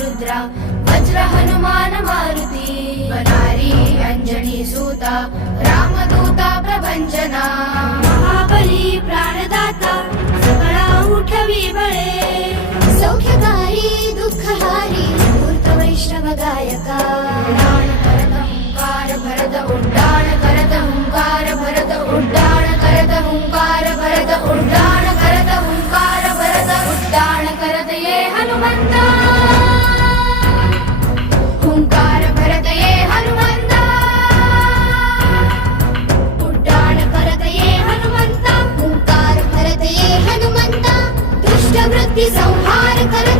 रुद्रा वज्र हनुमान मारुती वनारी अंजनी सूता रामदूता प्रभंजना महाबली प्राणदाता सकळा उठवी बळे सौख्यकारी दुःखहारी मूर्त वैष्णव गायका उड्डाण करत हुंकार भरत उड्डाण करत हुंकार भरत उड्डाण करत हुंकार भरत उड्डाण करत ये हनुमंता हुंकार भरत ये हनुमंता उड्डाण करत ये हनुमंता हुंकार भरत ये हनुमंता दुष्ट वृत्ती संहार कर